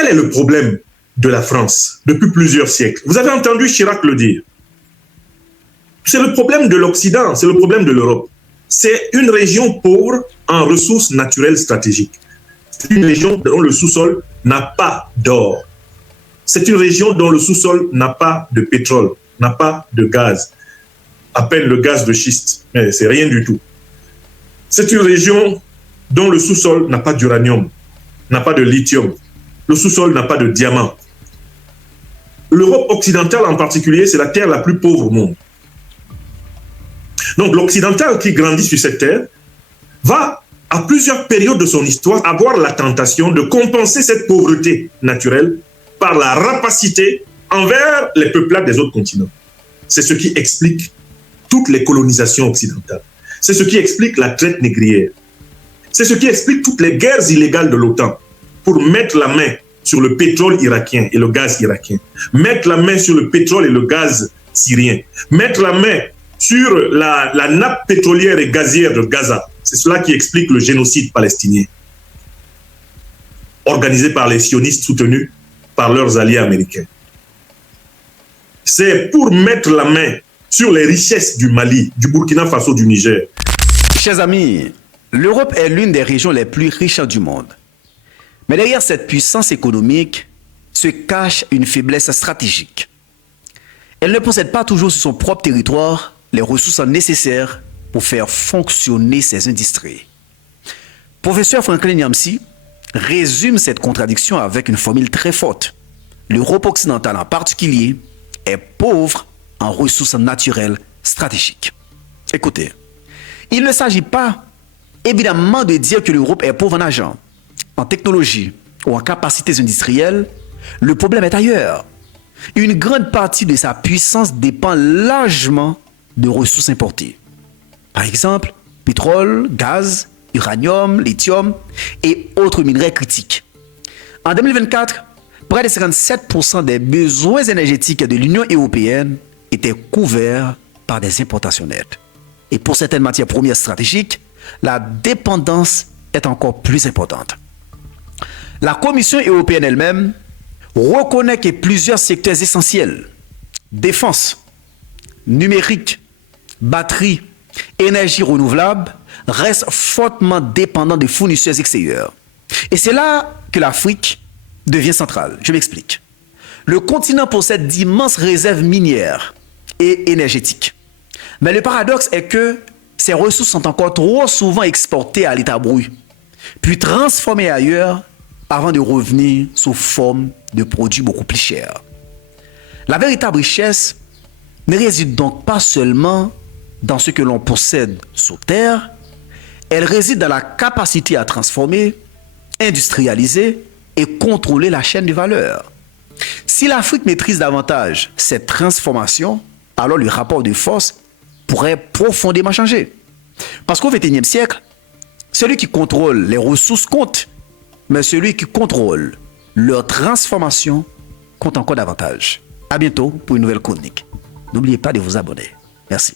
quel est le problème de la France depuis plusieurs siècles? Vous avez entendu Chirac le dire. C'est le problème de l'Occident, c'est le problème de l'Europe. C'est une région pauvre en ressources naturelles stratégiques. C'est une région dont le sous-sol n'a pas d'or. C'est une région dont le sous-sol n'a pas de pétrole, n'a pas de gaz. À peine le gaz de schiste, mais c'est rien du tout. C'est une région dont le sous-sol n'a pas d'uranium, n'a pas de lithium. Le sous-sol n'a pas de diamant. L'Europe occidentale en particulier, c'est la terre la plus pauvre au monde. Donc l'occidental qui grandit sur cette terre va, à plusieurs périodes de son histoire, avoir la tentation de compenser cette pauvreté naturelle par la rapacité envers les peuplades des autres continents. C'est ce qui explique toutes les colonisations occidentales. C'est ce qui explique la traite négrière. C'est ce qui explique toutes les guerres illégales de l'OTAN pour mettre la main sur le pétrole irakien et le gaz irakien, mettre la main sur le pétrole et le gaz syrien, mettre la main sur la nappe pétrolière et gazière de Gaza. C'est cela qui explique le génocide palestinien, organisé par les sionistes soutenus par leurs alliés américains. C'est pour mettre la main sur les richesses du Mali, du Burkina Faso, du Niger. Chers amis, l'Europe est l'une des régions les plus riches du monde. Mais derrière cette puissance économique se cache une faiblesse stratégique. Elle ne possède pas toujours sur son propre territoire les ressources nécessaires pour faire fonctionner ses industries. Professeur Franklin Nyamsi résume cette contradiction avec une formule très forte. L'Europe occidentale en particulier est pauvre en ressources naturelles stratégiques. Écoutez, il ne s'agit pas évidemment de dire que l'Europe est pauvre en argent, en technologie ou en capacités industrielles. Le problème est ailleurs. Une grande partie de sa puissance dépend largement de ressources importées. Par exemple, pétrole, gaz, uranium, lithium et autres minerais critiques. En 2024, près de 57% des besoins énergétiques de l'Union européenne étaient couverts par des importations nettes. Et pour certaines matières premières stratégiques, la dépendance est encore plus importante. La Commission européenne elle-même reconnaît que plusieurs secteurs essentiels, défense, numérique, batterie, énergie renouvelable, restent fortement dépendants de fournisseurs extérieurs. Et c'est là que l'Afrique devient centrale. Je m'explique. Le continent possède d'immenses réserves minières et énergétiques. Mais le paradoxe est que ces ressources sont encore trop souvent exportées à l'état brut, puis transformées ailleurs avant de revenir sous forme de produits beaucoup plus chers. La véritable richesse ne réside donc pas seulement dans ce que l'on possède sur Terre, elle réside dans la capacité à transformer, industrialiser et contrôler la chaîne de valeur. Si l'Afrique maîtrise davantage cette transformation, alors le rapport de force pourrait profondément changer. Parce qu'au XXIe siècle, celui qui contrôle les ressources compte, mais celui qui contrôle leur transformation compte encore davantage. À bientôt pour une nouvelle chronique. N'oubliez pas de vous abonner. Merci.